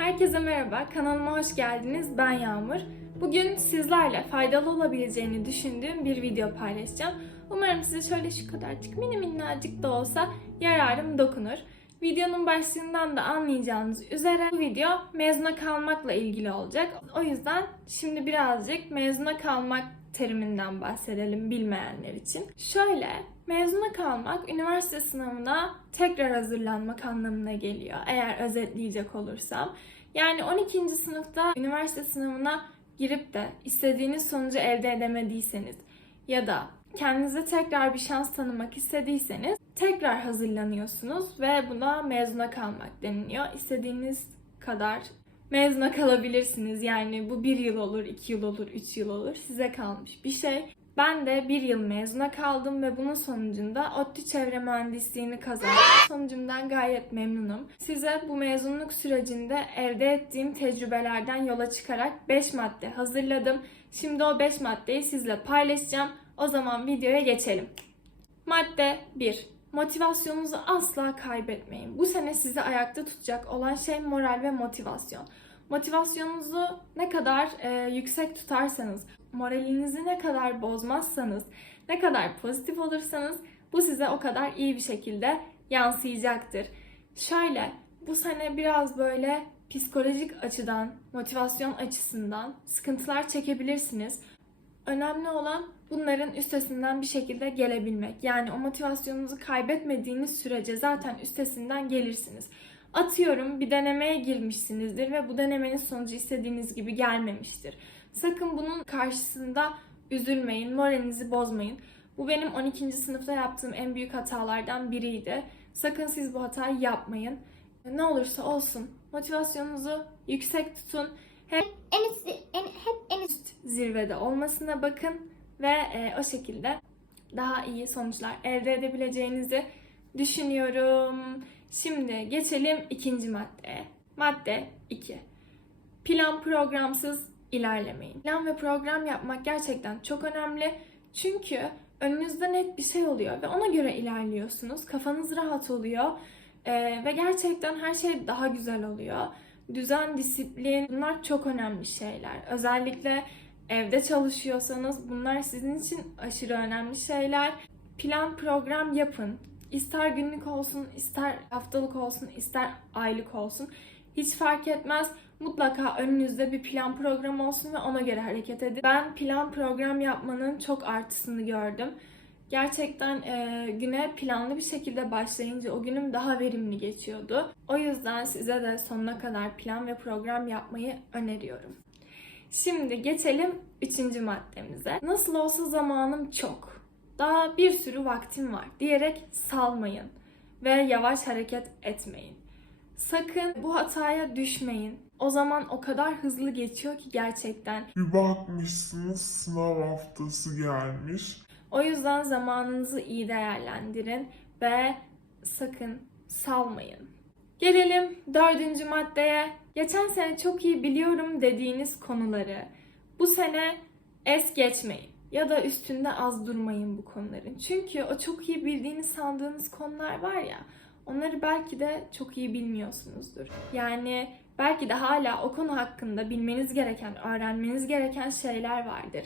Herkese merhaba, kanalıma hoş geldiniz. Ben Yağmur. Bugün sizlerle faydalı olabileceğini düşündüğüm bir video paylaşacağım. Umarım size şöyle şu kadarcık mini minnacık da olsa yararım dokunur. Videonun başlığından da anlayacağınız üzere bu video mezuna kalmakla ilgili olacak. O yüzden şimdi birazcık mezuna kalmak teriminden bahsedelim bilmeyenler için. Şöyle, mezuna kalmak üniversite sınavına tekrar hazırlanmak anlamına geliyor eğer özetleyecek olursam. Yani 12. sınıfta üniversite sınavına girip de istediğiniz sonucu elde edemediyseniz ya da kendinize tekrar bir şans tanımak istediyseniz tekrar hazırlanıyorsunuz ve buna mezuna kalmak deniliyor. İstediğiniz kadar mezuna kalabilirsiniz. Yani bu bir yıl olur, iki yıl olur, üç yıl olur. Size kalmış bir şey. Ben de bir yıl mezuna kaldım ve bunun sonucunda ODTÜ Çevre Mühendisliğini kazandım. Sonucumdan gayet memnunum. Size bu mezunluk sürecinde elde ettiğim tecrübelerden yola çıkarak 5 madde hazırladım. Şimdi o 5 maddeyi sizle paylaşacağım. O zaman videoya geçelim. Madde 1. Motivasyonunuzu asla kaybetmeyin. Bu sene sizi ayakta tutacak olan şey moral ve motivasyon. Motivasyonunuzu ne kadar e, yüksek tutarsanız, moralinizi ne kadar bozmazsanız, ne kadar pozitif olursanız bu size o kadar iyi bir şekilde yansıyacaktır. Şöyle, bu sene biraz böyle psikolojik açıdan, motivasyon açısından sıkıntılar çekebilirsiniz. Önemli olan bunların üstesinden bir şekilde gelebilmek. Yani o motivasyonunuzu kaybetmediğiniz sürece zaten üstesinden gelirsiniz. Atıyorum bir denemeye girmişsinizdir ve bu denemenin sonucu istediğiniz gibi gelmemiştir. Sakın bunun karşısında üzülmeyin, moralinizi bozmayın. Bu benim 12. sınıfta yaptığım en büyük hatalardan biriydi. Sakın siz bu hatayı yapmayın. Ne olursa olsun motivasyonunuzu yüksek tutun. En üst, en, hep en üst. zirvede olmasına bakın ve e, o şekilde daha iyi sonuçlar elde edebileceğinizi düşünüyorum. Şimdi geçelim ikinci maddeye. Madde 2. Plan programsız ilerlemeyin. Plan ve program yapmak gerçekten çok önemli. Çünkü önünüzde net bir şey oluyor ve ona göre ilerliyorsunuz. Kafanız rahat oluyor e, ve gerçekten her şey daha güzel oluyor. Düzen, disiplin bunlar çok önemli şeyler. Özellikle evde çalışıyorsanız bunlar sizin için aşırı önemli şeyler. Plan program yapın. İster günlük olsun, ister haftalık olsun, ister aylık olsun. Hiç fark etmez. Mutlaka önünüzde bir plan program olsun ve ona göre hareket edin. Ben plan program yapmanın çok artısını gördüm. Gerçekten e, güne planlı bir şekilde başlayınca o günüm daha verimli geçiyordu. O yüzden size de sonuna kadar plan ve program yapmayı öneriyorum. Şimdi geçelim üçüncü maddemize. Nasıl olsa zamanım çok. Daha bir sürü vaktim var diyerek salmayın ve yavaş hareket etmeyin. Sakın bu hataya düşmeyin. O zaman o kadar hızlı geçiyor ki gerçekten. Bir bakmışsınız sınav haftası gelmiş. O yüzden zamanınızı iyi değerlendirin ve sakın salmayın. Gelelim dördüncü maddeye. Geçen sene çok iyi biliyorum dediğiniz konuları bu sene es geçmeyin ya da üstünde az durmayın bu konuların. Çünkü o çok iyi bildiğiniz sandığınız konular var ya onları belki de çok iyi bilmiyorsunuzdur. Yani belki de hala o konu hakkında bilmeniz gereken, öğrenmeniz gereken şeyler vardır.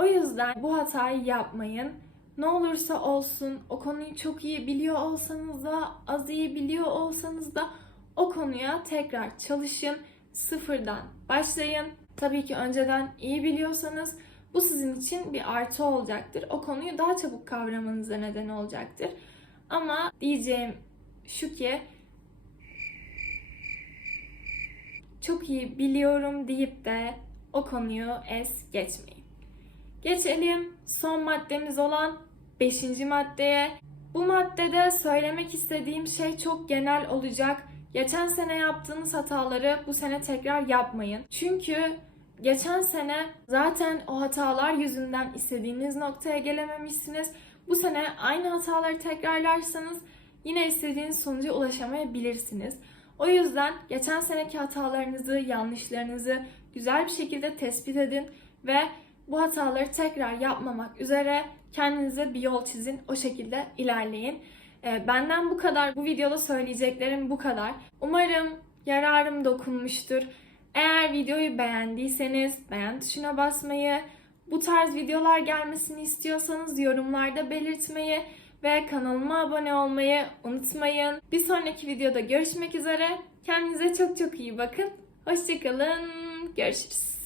O yüzden bu hatayı yapmayın. Ne olursa olsun o konuyu çok iyi biliyor olsanız da az iyi biliyor olsanız da o konuya tekrar çalışın. Sıfırdan başlayın. Tabii ki önceden iyi biliyorsanız bu sizin için bir artı olacaktır. O konuyu daha çabuk kavramanıza neden olacaktır. Ama diyeceğim şu ki çok iyi biliyorum deyip de o konuyu es geçmeyin. Geçelim son maddemiz olan 5. maddeye. Bu maddede söylemek istediğim şey çok genel olacak. Geçen sene yaptığınız hataları bu sene tekrar yapmayın. Çünkü geçen sene zaten o hatalar yüzünden istediğiniz noktaya gelememişsiniz. Bu sene aynı hataları tekrarlarsanız yine istediğiniz sonuca ulaşamayabilirsiniz. O yüzden geçen seneki hatalarınızı, yanlışlarınızı güzel bir şekilde tespit edin ve bu hataları tekrar yapmamak üzere kendinize bir yol çizin. O şekilde ilerleyin. Ee, Benden bu kadar. Bu videoda söyleyeceklerim bu kadar. Umarım yararım dokunmuştur. Eğer videoyu beğendiyseniz beğen tuşuna basmayı, bu tarz videolar gelmesini istiyorsanız yorumlarda belirtmeyi ve kanalıma abone olmayı unutmayın. Bir sonraki videoda görüşmek üzere. Kendinize çok çok iyi bakın. Hoşçakalın. Görüşürüz.